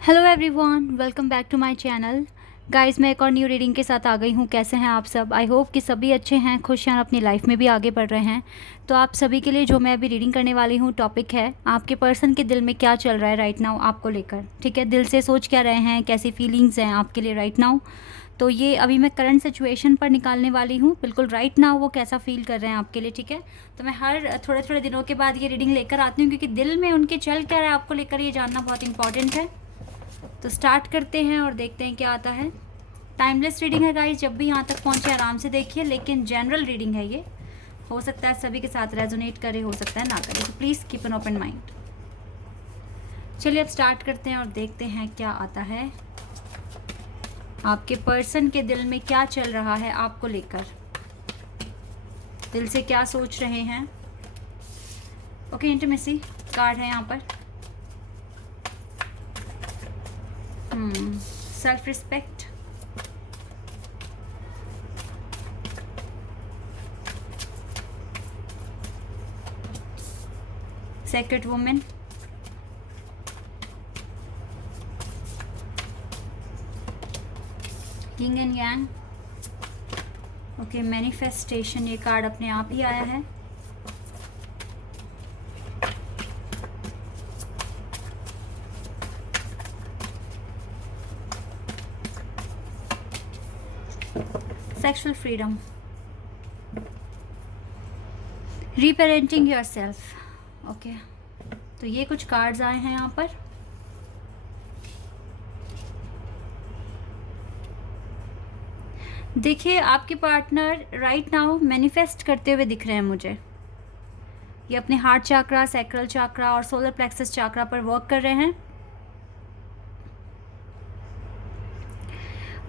Hello everyone, welcome back to my channel. Guys, मैं एक और न्यू रीडिंग के साथ आ गई हूँ। कैसे हैं आप सब? आई होप कि सभी अच्छे हैं, खुश हैं, अपनी लाइफ में भी आगे बढ़ रहे हैं। तो आप सभी के लिए जो मैं अभी रीडिंग करने वाली हूँ टॉपिक है आपके पर्सन के दिल में क्या चल रहा है राइट नाउ आपको लेकर। ठीक है, दिल से सोच क्या रहे हैं, कैसी फीलिंग्स हैं आपके लिए राइट नाउ। तो ये अभी मैं करंट सिचुएशन पर निकालने वाली हूँ, बिल्कुल राइट नाउ वो कैसा फील कर रहे हैं आपके लिए। ठीक है, तो मैं हर थोड़े थोड़े दिनों के बाद ये रीडिंग लेकर आती हूँ, क्योंकि दिल में उनके चल क्या रहा है आपको लेकर ये जानना बहुत इंपॉर्टेंट है। तो स्टार्ट करते हैं और देखते हैं क्या आता है। टाइमलेस रीडिंग है गाइस, जब भी यहाँ तक पहुँचे आराम से देखिए, लेकिन जनरल रीडिंग है ये। हो सकता है सभी के साथ रेजोनेट करे, हो सकता है ना करे, तो please keep an open mind. चलिए अब स्टार्ट करते हैं और देखते हैं क्या आता है। आपके पर्सन के दिल में क्या चल रहा है आपको लेकर, दिल से क्या सोच रहे हैं। ओके, इंटीमेसी कार्ड है यहाँ पर। सेल्फ रिस्पेक्ट, सेक्रेट वुमेन, किंग एंड यांग। ओके, मैनिफेस्टेशन, ये कार्ड अपने आप ही आया है। Sexual freedom, reparenting your self. Okay, तो ये कुछ कार्ड्स आए हैं यहाँ पर। देखिए, आपके पार्टनर राइट नाउ मैनिफेस्ट करते हुए दिख रहे हैं मुझे। ये अपने हार्ट चक्रा, सैक्रल चक्रा और सोलर प्लेक्सस चक्रा पर वर्क कर रहे हैं।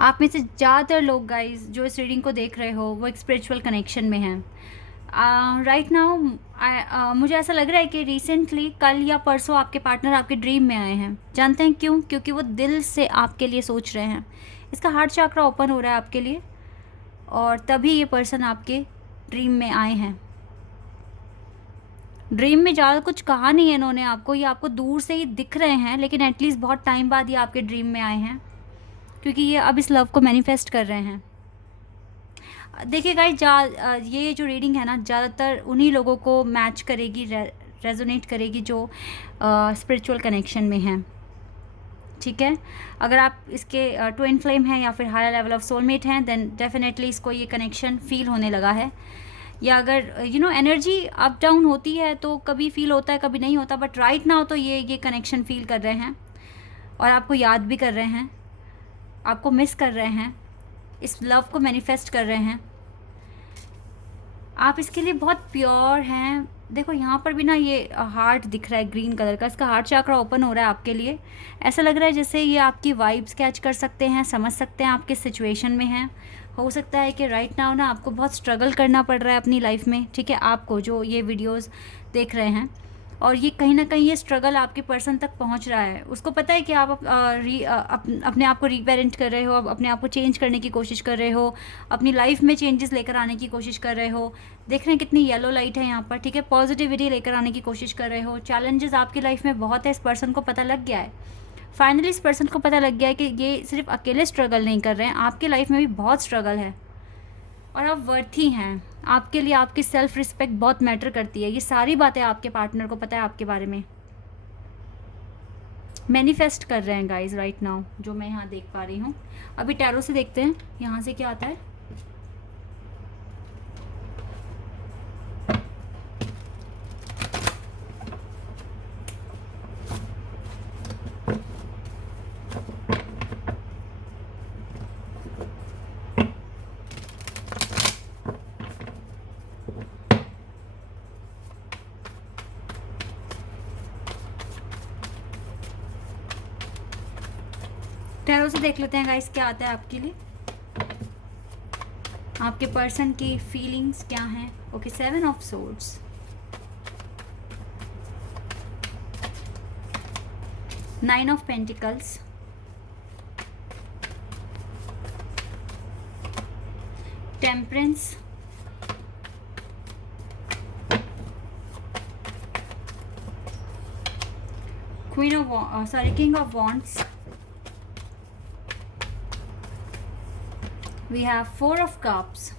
आप में से ज़्यादातर लोग गाइस जो इस रीडिंग को देख रहे हो वो एक स्पिरिचुअल कनेक्शन में हैं राइट नाउ। मुझे ऐसा लग रहा है कि रिसेंटली कल या परसों आपके पार्टनर आपके ड्रीम में आए हैं। जानते हैं क्यों? क्योंकि वो दिल से आपके लिए सोच रहे हैं। इसका हार्ट चक्रा ओपन हो रहा है आपके लिए, और तभी ये पर्सन आपके ड्रीम में आए हैं। ड्रीम में ज़्यादा कुछ कहा नहीं है इन्होंने आपको, ये आपको दूर से ही दिख रहे हैं, लेकिन एटलीस्ट बहुत टाइम बाद ये आपके ड्रीम में आए हैं, क्योंकि ये अब इस लव को मैनिफेस्ट कर रहे हैं। देखिए गाइस, ये जो रीडिंग है ना, ज़्यादातर उन्हीं लोगों को मैच करेगी, रेजोनेट करेगी जो स्पिरिचुअल कनेक्शन में हैं। ठीक है, अगर आप इसके ट्विन फ्लेम हैं या फिर हायर लेवल ऑफ सोलमेट हैं, देन डेफिनेटली इसको ये कनेक्शन फील होने लगा है। या अगर एनर्जी अप डाउन होती है तो कभी फील होता है, कभी नहीं होता, बट राइट नाउ तो ये कनेक्शन फील कर रहे हैं, और आपको याद भी कर रहे हैं, आपको मिस कर रहे हैं, इस लव को मैनिफेस्ट कर रहे हैं। आप इसके लिए बहुत प्योर हैं। देखो यहाँ पर भी ना ये हार्ट दिख रहा है ग्रीन कलर का, इसका हार्ट चक्रा ओपन हो रहा है आपके लिए। ऐसा लग रहा है जैसे ये आपकी वाइब्स कैच कर सकते हैं, समझ सकते हैं आप किस सिचुएशन में हैं। हो सकता है कि राइट नाउ ना आपको बहुत स्ट्रगल करना पड़ रहा है अपनी लाइफ में। ठीक है, आपको जो ये वीडियोस देख रहे हैं, और ये कहीं ना कहीं ये स्ट्रगल आपके पर्सन तक पहुंच रहा है। उसको पता है कि आप अपने आप को रीपेरेंट कर रहे हो, अपने आप को चेंज करने की कोशिश कर रहे हो, अपनी लाइफ में चेंजेस लेकर आने की कोशिश कर रहे हो। देख रहे हैं कितनी येलो लाइट है यहाँ पर। ठीक है, पॉजिटिविटी लेकर आने की कोशिश कर रहे हो। चैलेंजेस आपकी लाइफ में बहुत है, इस पर्सन को पता लग गया है। फाइनली इस पर्सन को पता लग गया है कि ये सिर्फ अकेले स्ट्रगल नहीं कर रहे हैं, आपके लाइफ में भी बहुत स्ट्रगल है, और आप वर्थी हैं। आपके लिए आपकी सेल्फ रिस्पेक्ट बहुत मैटर करती है। ये सारी बातें आपके पार्टनर को पता है आपके बारे में। मैनिफेस्ट कर रहे हैं गाइस राइट नाउ, जो मैं यहाँ देख पा रही हूँ। अभी टैरो से देखते हैं यहाँ से क्या आता है। टैरो से देख लेते हैं गाइस क्या आता है आपके लिए, आपके पर्सन की फीलिंग्स क्या हैं। Okay, 7 of swords, nine of pentacles, temperance, queen of king of wands, We have Four of Cups,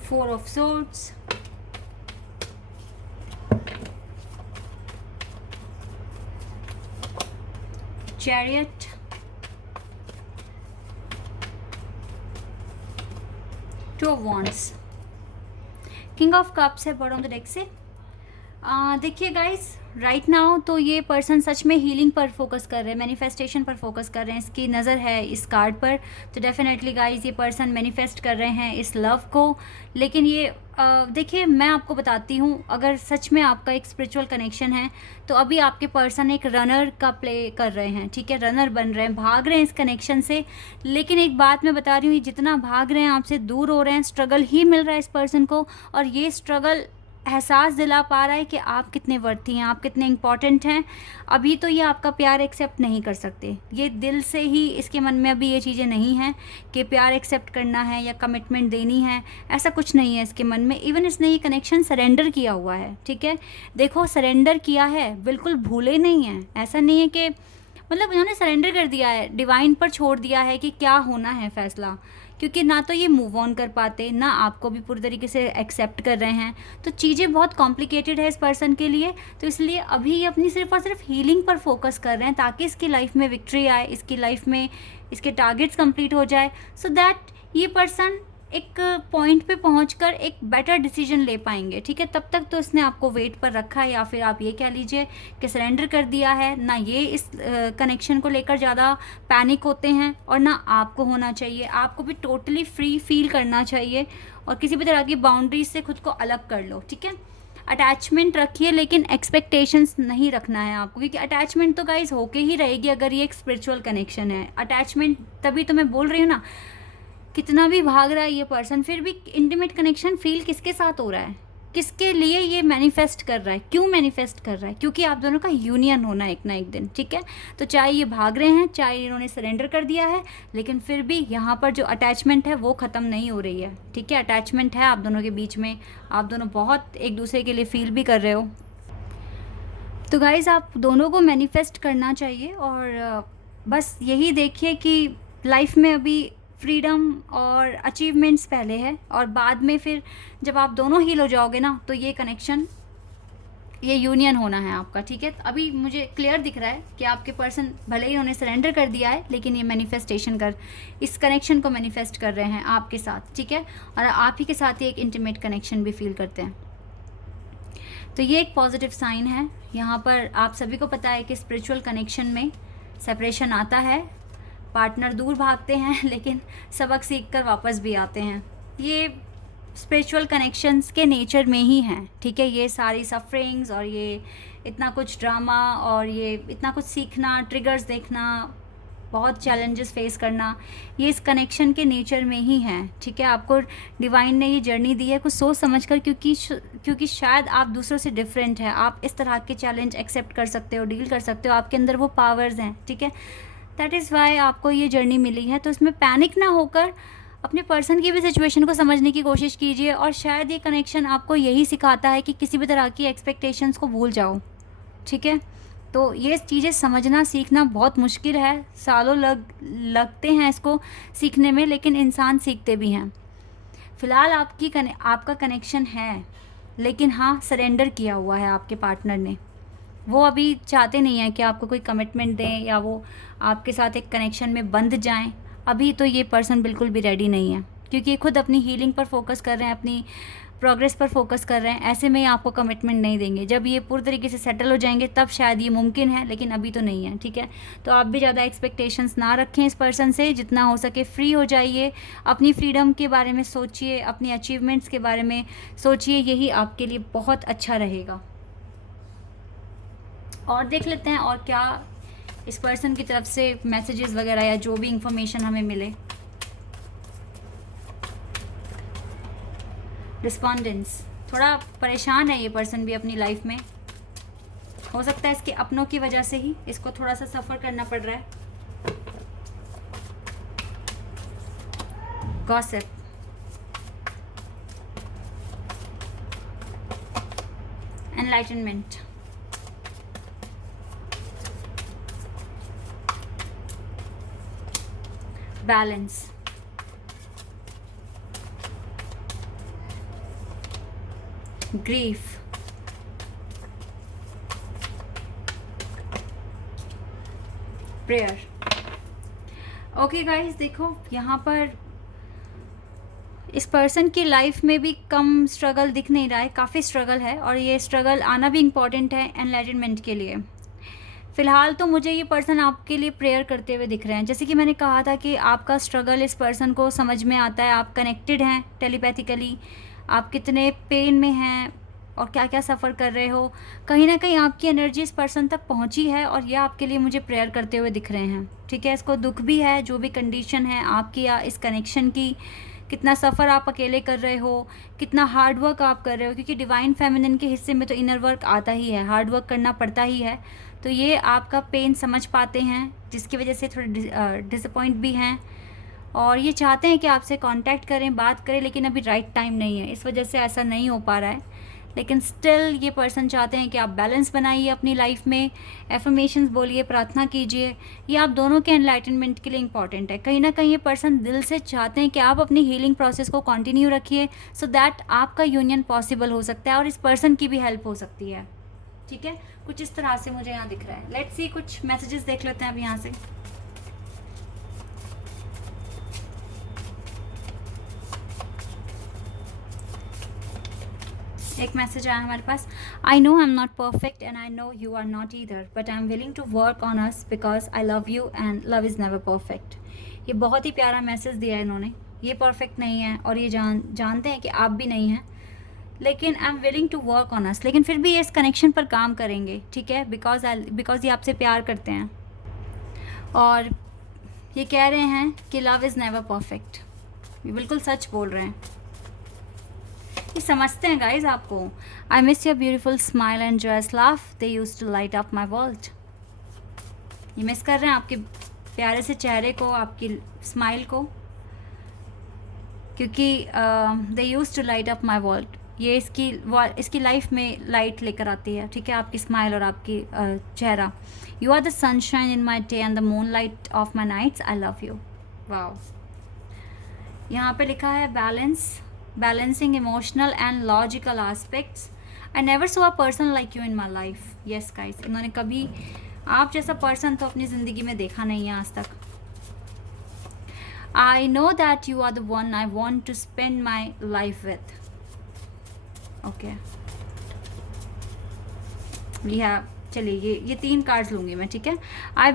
Four of Swords, Chariot, Two of Wands, King of Cups है बॉटम ऑफ द डेक से। देखिए guys, right now तो ये person सच में healing पर focus कर रहे हैं, मैनिफेस्टेशन पर फोकस कर रहे हैं, इसकी नज़र है इस कार्ड पर। तो डेफिनेटली गाइस ये पर्सन मैनिफेस्ट कर रहे हैं इस लव को। लेकिन ये देखिए, मैं आपको बताती हूँ, अगर सच में आपका एक स्पिरिचुअल कनेक्शन है तो अभी आपके पर्सन एक रनर का प्ले कर रहे हैं, ठीक है, रनर बन रहे हैं, भाग रहे हैं इस कनेक्शन से। लेकिन एक बात मैं बता रही हूँ, जितना भाग रहे हैं आपसे दूर हो रहे हैं, स्ट्रगल ही मिल रहा है इस पर्सन को। और ये स्ट्रगल एहसास दिला पा रहा है कि आप कितने वर्थी हैं, आप कितने इम्पॉर्टेंट हैं। अभी तो ये आपका प्यार एक्सेप्ट नहीं कर सकते, ये दिल से ही इसके मन में अभी ये चीज़ें नहीं हैं कि प्यार एक्सेप्ट करना है या कमिटमेंट देनी है, ऐसा कुछ नहीं है इसके मन में। इवन इसने ये कनेक्शन सरेंडर किया हुआ है, ठीक है। देखो, सरेंडर किया है, बिल्कुल भूले नहीं हैं। ऐसा नहीं है कि मतलब इन्होंने सरेंडर कर दिया है, डिवाइन पर छोड़ दिया है कि क्या होना है फैसला, क्योंकि ना तो ये मूव ऑन कर पाते, ना आपको भी पूरी तरीके से एक्सेप्ट कर रहे हैं। तो चीज़ें बहुत कॉम्प्लिकेटेड है इस पर्सन के लिए। तो इसलिए अभी ये अपनी सिर्फ और सिर्फ हीलिंग पर फोकस कर रहे हैं, ताकि इसकी लाइफ में विक्ट्री आए, इसकी लाइफ में इसके टारगेट्स कंप्लीट हो जाए, सो दैट ये पर्सन एक पॉइंट पे पहुंचकर एक बेटर डिसीजन ले पाएंगे, ठीक है। तब तक तो इसने आपको वेट पर रखा है, या फिर आप ये कह लीजिए कि सरेंडर कर दिया है ना। ये इस कनेक्शन को लेकर ज़्यादा पैनिक होते हैं, और ना आपको होना चाहिए। आपको भी टोटली फ्री फील करना चाहिए, और किसी भी तरह की बाउंड्रीज से खुद को अलग कर लो, ठीक है। अटैचमेंट रखिए, लेकिन एक्सपेक्टेशंस नहीं रखना है आपको, क्योंकि अटैचमेंट तो गाइज होके ही रहेगी अगर ये एक स्पिरिचुअल कनेक्शन है। अटैचमेंट तभी तो मैं बोल रही हूँ ना, कितना भी भाग रहा है ये पर्सन, फिर भी इंटीमेट कनेक्शन फील किसके साथ हो रहा है, किसके लिए ये मैनिफेस्ट कर रहा है, क्यों मैनिफेस्ट कर रहा है, क्योंकि आप दोनों का यूनियन होना एक ना एक दिन, ठीक है। तो चाहे ये भाग रहे हैं, चाहे इन्होंने सरेंडर कर दिया है, लेकिन फिर भी यहाँ पर जो अटैचमेंट है वो ख़त्म नहीं हो रही है, ठीक है। अटैचमेंट है आप दोनों के बीच में, आप दोनों बहुत एक दूसरे के लिए फील भी कर रहे हो। तो गाइज़, आप दोनों को मैनिफेस्ट करना चाहिए, और बस यही देखिए कि लाइफ में अभी फ्रीडम और अचीवमेंट्स पहले है, और बाद में फिर जब आप दोनों हील हो जाओगे ना, तो ये कनेक्शन, ये यूनियन होना है आपका, ठीक है। अभी मुझे क्लियर दिख रहा है कि आपके पर्सन भले ही उन्होंने सरेंडर कर दिया है, लेकिन ये मैनिफेस्टेशन कर इस कनेक्शन को मैनिफेस्ट कर रहे हैं आपके साथ, ठीक है। और आप ही के साथ ही एक इंटीमेट कनेक्शन भी फील करते हैं। तो ये एक पॉजिटिव साइन है। यहाँ पर आप सभी को पता है कि स्पिरिचुअल कनेक्शन में सेपरेशन आता है, पार्टनर दूर भागते हैं, लेकिन सबक सीख कर वापस भी आते हैं। ये स्पिरिचुअल कनेक्शंस के नेचर में ही हैं, ठीक है। ये सारी सफरिंग्स और ये इतना कुछ ड्रामा और ये इतना कुछ सीखना, ट्रिगर्स देखना, बहुत चैलेंजेस फेस करना, ये इस कनेक्शन के नेचर में ही है, ठीक है। आपको डिवाइन ने ये जर्नी दी है कुछ सोच समझ कर, क्योंकि शायद आप दूसरों से डिफरेंट है, आप इस तरह के चैलेंज एक्सेप्ट कर सकते हो, डील कर सकते हो, आपके अंदर वो पावर्स हैं, ठीक है। दैट इज़ वाई आपको ये जर्नी मिली है। तो इसमें पैनिक ना होकर अपने पर्सन की भी सिचुएशन को समझने की कोशिश कीजिए, और शायद ये कनेक्शन आपको यही सिखाता है कि किसी भी तरह की एक्सपेक्टेशंस को भूल जाओ, ठीक है। तो ये चीज़ें समझना सीखना बहुत मुश्किल है, सालों लगते हैं इसको सीखने में, लेकिन इंसान सीखते भी हैं। फ़िलहाल आपका कनेक्शन है, लेकिन हाँ, सरेंडर किया हुआ है आपके पार्टनर ने। वो अभी चाहते नहीं हैं कि आपको कोई कमिटमेंट दें, या वो आपके साथ एक कनेक्शन में बंध जाएं। अभी तो ये पर्सन बिल्कुल भी रेडी नहीं है, क्योंकि ये खुद अपनी हीलिंग पर फोकस कर रहे हैं, अपनी प्रोग्रेस पर फोकस कर रहे हैं। ऐसे में ये आपको कमिटमेंट नहीं देंगे। जब ये पूरी तरीके से सेटल हो जाएंगे तब शायद ये मुमकिन है, लेकिन अभी तो नहीं है, ठीक है। तो आप भी ज़्यादा एक्सपेक्टेशंस ना रखें इस पर्सन से, जितना हो सके फ्री हो जाइए, अपनी फ्रीडम के बारे में सोचिए, अपनी अचीवमेंट्स के बारे में सोचिए, यही आपके लिए बहुत अच्छा रहेगा। और देख लेते हैं और क्या इस पर्सन की तरफ से मैसेजेस वगैरह या जो भी इंफॉर्मेशन हमें मिले। रिस्पॉन्डेंट्स, थोड़ा परेशान है ये पर्सन भी अपनी लाइफ में, हो सकता है इसके अपनों की वजह से ही इसको थोड़ा सा सफ़र करना पड़ रहा है। Gossip, enlightenment, balance, grief, prayer. Okay guys, देखो यहाँ पर इस पर्सन की लाइफ में भी कम स्ट्रगल दिख नहीं रहा है, काफ़ी स्ट्रगल है, और ये स्ट्रगल आना भी इम्पॉर्टेंट है एनलाइटनमेंट के लिए। फ़िलहाल तो मुझे ये पर्सन आपके लिए प्रेयर करते हुए दिख रहे हैं। जैसे कि मैंने कहा था कि आपका स्ट्रगल इस पर्सन को समझ में आता है, आप कनेक्टेड हैं टेलीपैथिकली, आप कितने पेन में हैं और क्या क्या सफ़र कर रहे हो। कहीं ना कहीं आपकी एनर्जी इस पर्सन तक पहुंची है और ये आपके लिए मुझे प्रेयर करते हुए दिख रहे हैं। ठीक है, इसको दुख भी है, जो भी कंडीशन है आपकी या इस कनेक्शन की, कितना सफ़र आप अकेले कर रहे हो, कितना हार्ड वर्क आप कर रहे हो, क्योंकि डिवाइन फेमिनिन के हिस्से में तो इनर वर्क आता ही है, हार्ड वर्क करना पड़ता ही है। तो ये आपका पेन समझ पाते हैं, जिसकी वजह से थोड़े डिसअपॉइंट भी हैं, और ये चाहते हैं कि आपसे कांटेक्ट करें, बात करें, लेकिन अभी राइट टाइम नहीं है, इस वजह से ऐसा नहीं हो पा रहा है। लेकिन स्टिल ये पर्सन चाहते हैं कि आप बैलेंस बनाइए अपनी लाइफ में, एफर्मेशंस बोलिए, प्रार्थना कीजिए। ये आप दोनों के एनलाइटनमेंट के लिए इंपॉर्टेंट है। कहीं ना कहीं ये पर्सन दिल से चाहते हैं कि आप अपनी हीलिंग प्रोसेस को कंटिन्यू रखिए, सो दैट आपका यूनियन पॉसिबल हो सकता है और इस पर्सन की भी हेल्प हो सकती है। ठीक है, कुछ इस तरह से मुझे यहाँ दिख रहा है। लेट्स सी, कुछ मैसेजेस देख लेते हैं अब यहाँ से। एक मैसेज आया हमारे पास, I know I am not perfect and I know you are not either, but I am willing to work on us because I love you and love is never perfect. ये बहुत ही प्यारा message दिया है इन्होंने। ये perfect नहीं है और ये जानते हैं कि आप भी नहीं हैं, लेकिन I am willing to work on us, लेकिन फिर भी ये इस कनेक्शन पर काम करेंगे। ठीक है, बिकॉज ये आपसे प्यार करते हैं और ये कह रहे हैं कि लव इज़ नेवर परफेक्ट। ये बिल्कुल सच बोल रहे हैं, ये समझते हैं गाइज आपको। I miss your beautiful smile and joyous laugh, they used to light up my world. ये मिस कर रहे हैं आपके प्यारे से चेहरे को, आपकी स्माइल को, क्योंकि they used to light up my world. ये इसकी लाइफ में लाइट लेकर आती है। ठीक है, आपकी स्माइल और आपकी चेहरा। You are the sunshine in my day and the moonlight of my nights, I love you. Wow, यहाँ पे लिखा है balancing emotional and logical aspects. I never saw a person like you in my life. Yes guys, इन्होंने कभी आप जैसा person तो अपनी ज़िंदगी में देखा नहीं है आज तक। I know that you are the one I want to spend my life with. Okay. चलिए ये 3 कार्ड्स लूँगी मैं। ठीक है, I've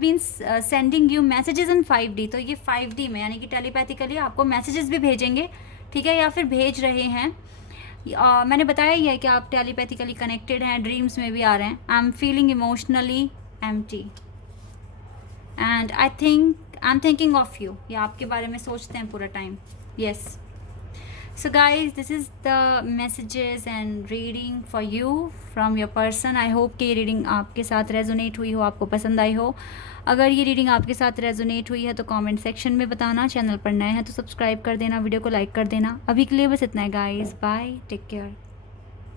been sending you messages in 5D। तो ये 5D में, यानी कि टेलीपैथिकली आपको मैसेजेस भी भेजेंगे। ठीक है, या फिर भेज रहे हैं। मैंने बताया ही है कि आप टेलीपैथिकली कनेक्टेड हैं, ड्रीम्स में भी आ रहे हैं। I am feeling emotionally empty and I am thinking of you. ये आपके बारे में सोचते हैं पूरा time. Yes, so guys, this is the messages and reading for you from your person. I hope कि ये रीडिंग आपके साथ रेजोनेट हुई हो, आपको पसंद आई हो। अगर ये रीडिंग आपके साथ रेजोनेट हुई है तो कमेंट सेक्शन में बताना। चैनल पर नए हैं तो सब्सक्राइब कर देना, वीडियो को लाइक कर देना। अभी के लिए बस इतना है गाइस, बाय, टेक केयर।